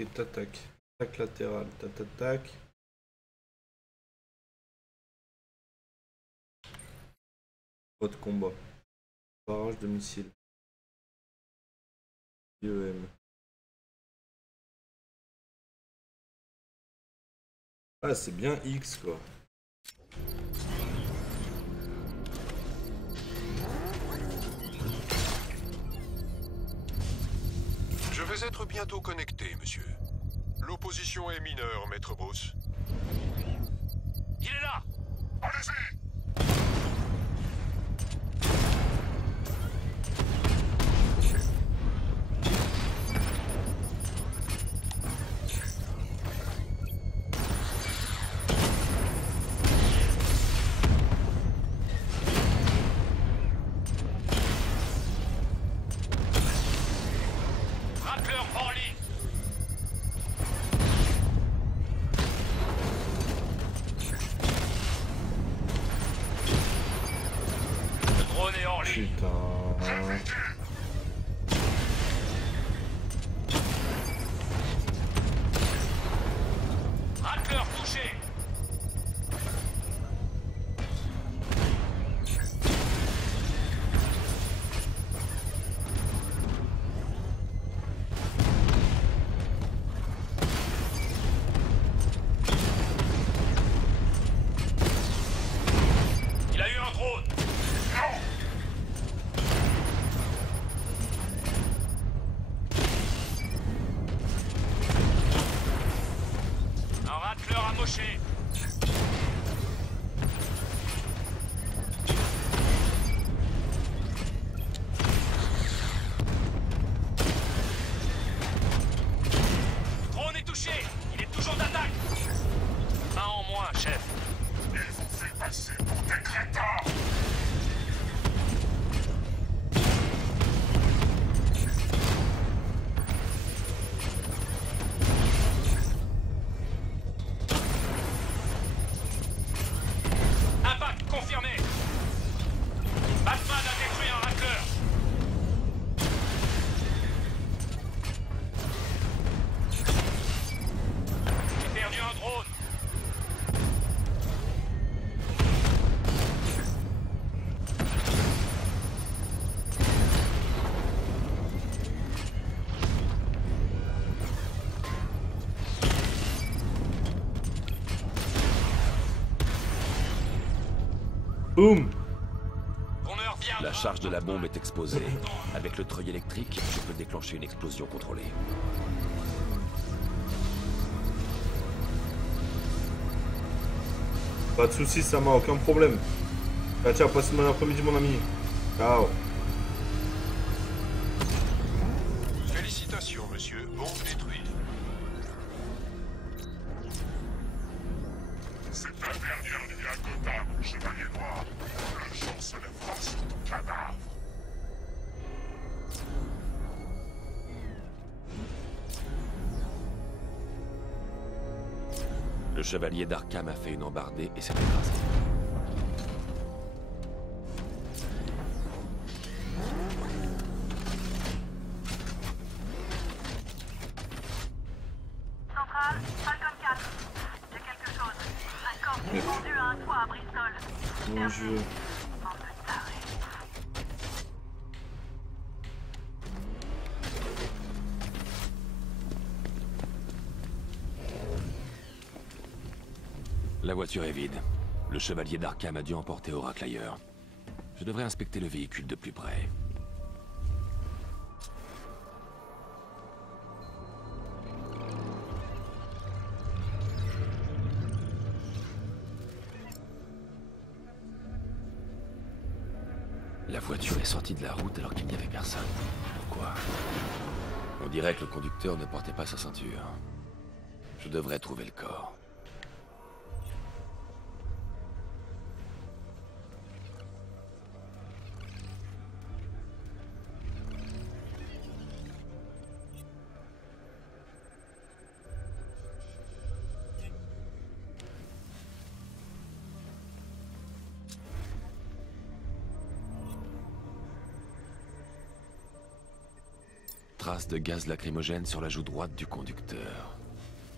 Ok, t'attaques. Attaque latérale, tac. Pas de combat. Barrage de missiles. IEM. Ah, c'est bien X quoi. Je vais être bientôt connecté, monsieur. L'opposition est mineure, maître Bruce. Il est là! Allez-y! Rappeleur en ligne! Le drone est hors ligne. Putain. Rappeleur touché! Il a eu un drone! Un racleur amoché! Drone est touché! Il est toujours d'attaque! Un en moins, chef. Ils vous fait passer pour des crétins! Impact confirmé! Batman a détruit un racleur! J'ai perdu un drone! Boum. Tourneur vient! La charge de la bombe est exposée. Avec le treuil électrique, je peux déclencher une explosion contrôlée. Pas de soucis, ça m'a aucun problème. Ah, tiens, passe une bonne après-midi mon ami. Ciao. Félicitations, monsieur. Bombe détruite. C'est la dernière nuit à Gotham, chevalier noir. Le jour se lèvera sur ton cadavre. Le chevalier d'Arkham a fait une embardée et s'est écrasé. Centrale, Falcon 4. J'ai quelque chose. Un corps suspendu à un toit à Bristol. Mon jeu. Bande de tarés. La voiture est vide. Le chevalier d'Arkham a dû emporter Oracle ailleurs. Je devrais inspecter le véhicule de plus près. La voiture est sortie de la route alors qu'il n'y avait personne. Pourquoi? On dirait que le conducteur ne portait pas sa ceinture. Je devrais trouver le corps. Trace de gaz lacrymogène sur la joue droite du conducteur.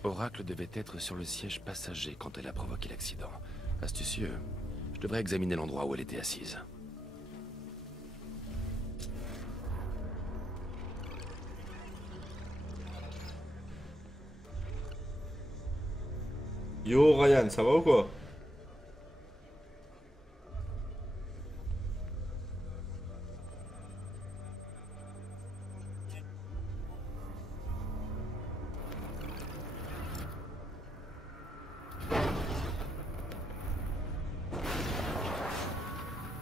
Oracle devait être sur le siège passager quand elle a provoqué l'accident. Astucieux. Je devrais examiner l'endroit où elle était assise. Yo Ryan, ça va ou quoi?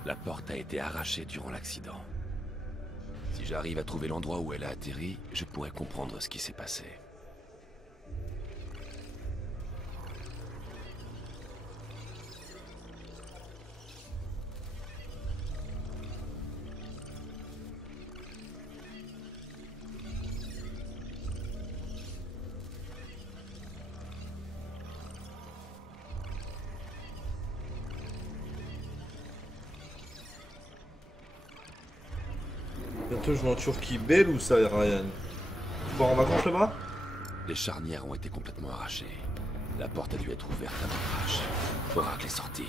La porte a été arrachée durant l'accident. Si j'arrive à trouver l'endroit où elle a atterri, je pourrais comprendre ce qui s'est passé. Bientôt je vais en Turquie. Belle ou ça, Ryan? Tu pars en vacances là-bas? Les charnières ont été complètement arrachées. La porte a dû être ouverte à l'arrache. Oracle est sorti.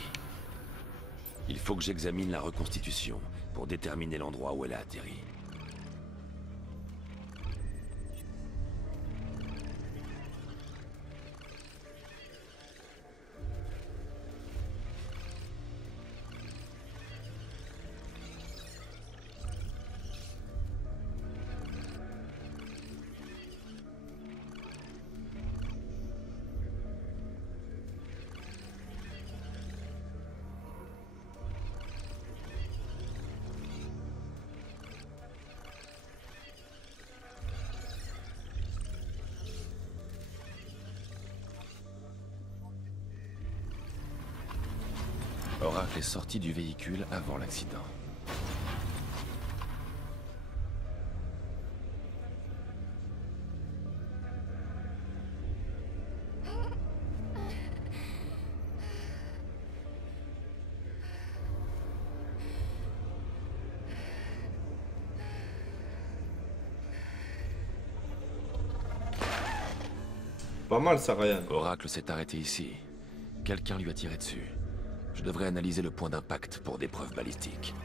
Il faut que j'examine la reconstitution pour déterminer l'endroit où elle a atterri. Oracle est sorti du véhicule avant l'accident. Pas mal ça, Ryan. Oracle s'est arrêté ici. Quelqu'un lui a tiré dessus. Je devrais analyser le point d'impact pour des preuves balistiques.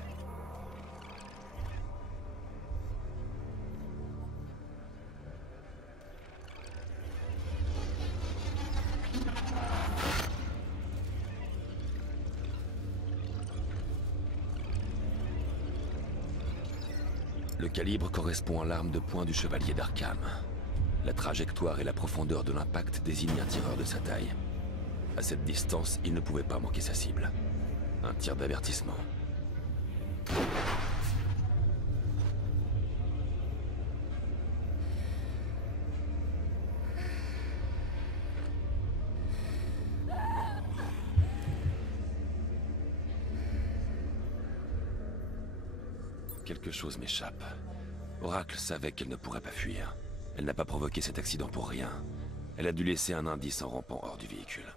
Le calibre correspond à l'arme de poing du chevalier d'Arkham. La trajectoire et la profondeur de l'impact désignent un tireur de sa taille. À cette distance, il ne pouvait pas manquer sa cible. Un tir d'avertissement. Quelque chose m'échappe. Oracle savait qu'elle ne pourrait pas fuir. Elle n'a pas provoqué cet accident pour rien. Elle a dû laisser un indice en rampant hors du véhicule.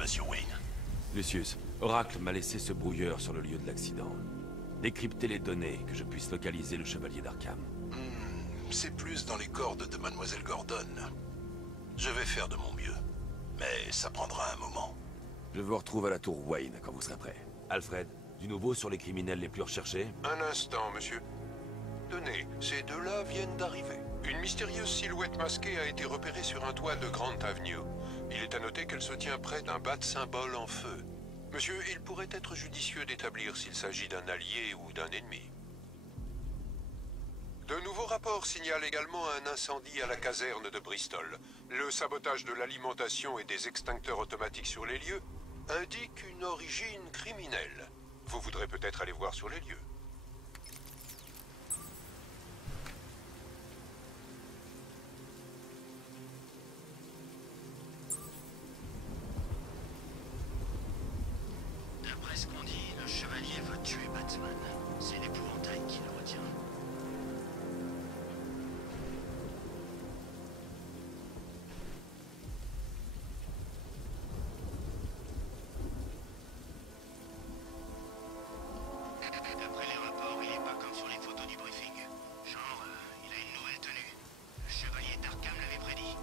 Monsieur Wayne. Lucius, Oracle m'a laissé ce brouilleur sur le lieu de l'accident. Décryptez les données, que je puisse localiser le chevalier d'Arkham. C'est plus dans les cordes de Mademoiselle Gordon. Je vais faire de mon mieux. Mais ça prendra un moment. Je vous retrouve à la tour Wayne quand vous serez prêt. Alfred, du nouveau sur les criminels les plus recherchés? Un instant, monsieur. Tenez, ces deux-là viennent d'arriver. Une mystérieuse silhouette masquée a été repérée sur un toit de Grant Avenue. Il est à noter qu'elle se tient près d'un bat-symbole en feu. Monsieur, il pourrait être judicieux d'établir s'il s'agit d'un allié ou d'un ennemi. De nouveaux rapports signalent également un incendie à la caserne de Bristol. Le sabotage de l'alimentation et des extincteurs automatiques sur les lieux indique une origine criminelle. Vous voudrez peut-être aller voir sur les lieux. D'après ce qu'on dit, le chevalier veut tuer Batman. C'est l'épouvantail qui le retient. D'après les rapports, il est pas comme sur les photos du briefing. Genre, il a une nouvelle tenue. Le chevalier d'Arkham l'avait prédit.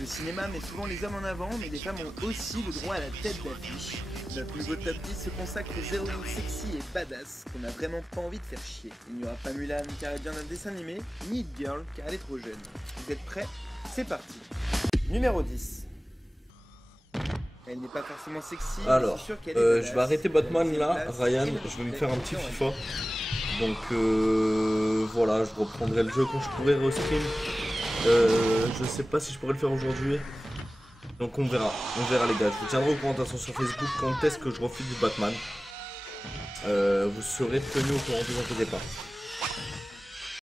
Le cinéma met souvent les hommes en avant, mais les femmes ont aussi le droit à la tête d'affiche. Notre nouveau top 10 se consacre aux héroïnes sexy et badass qu'on a vraiment pas envie de faire chier. Il n'y aura pas Mulan car elle vient d'un dessin animé, ni Hit Girl car elle est trop jeune. Vous êtes prêts? C'est parti. Numéro 10. Elle n'est pas forcément sexy, mais Alors, c'est sûr qu'elle est badass. je vais arrêter Batman Elle a là, ses places, Ryan, et je vais me elle faire un est petit en FIFA. Donc voilà, je reprendrai le jeu quand je pourrai restream. Je sais pas si je pourrais le faire aujourd'hui. Donc on verra les gars. Je vous tiendrai au courant sur Facebook quand est-ce que je refile du Batman. Vous serez tenus au courant, ne vous inquiétez pas.